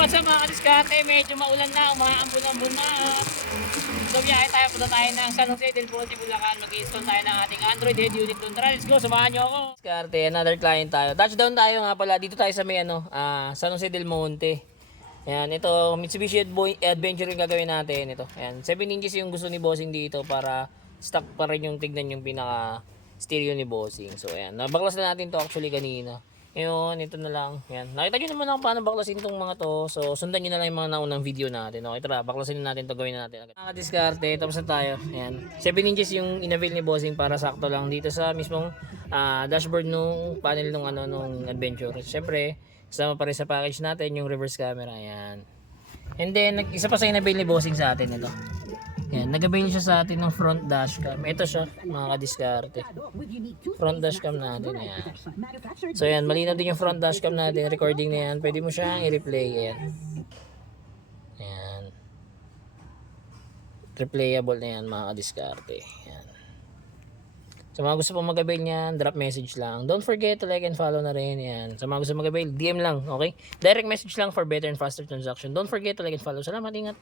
what's up mga kadiskarte? Medyo maulan na, umaambon na. So biyahe tayo, punta tayo ng San Jose del Monte, Bulacan. Mag-install tayo ng ating Android head unit doon. Tara, let's go, samahan nyo ako. Diskarte, another client tayo. Touchdown tayo nga pala, dito tayo sa may San Jose del Monte. Ayan, ito, Mitsubishi Adventure yung gagawin natin. Ito, ayan, 7 inches yung gusto ni Bossing dito para stock pa rin yung tignan yung pinaka stereo ni Bossing. So ayan, nabaklas na natin to actually kanina. Ngayon, ito na lang. Yan. Nakita nyo naman ako paano baklasin itong mga to. So, sundan nyo na lang yung mga naunang video natin. Okay, tara, baklasin na natin ito. Gawin na natin. Mga diskarte, tapos na tayo. Yan. 7 inches yung inavail ni Bossing para sakto lang dito sa mismong dashboard nung panel nung Adventure. Siyempre, kasama pa rin sa package natin yung reverse camera. Yan. And then, isa pa sa inavail ni Bossing sa atin ito. Yan, nag-avail siya sa atin ng front dashcam. Ito siya, mga kadiskarte. Front dashcam natin, yan. So yan, malinaw din yung front dashcam natin. Recording na yan. Pwede mo siyang i-replay, yan. Yan. Replayable na yan, mga kadiskarte. Yan. Sa mga gusto pong mag-avail niyan, drop message lang. Don't forget to like and follow na rin, yan. Sa mga gusto mag-avail, DM lang, okay? Direct message lang for better and faster transaction. Don't forget to like and follow. Salamat, ingat.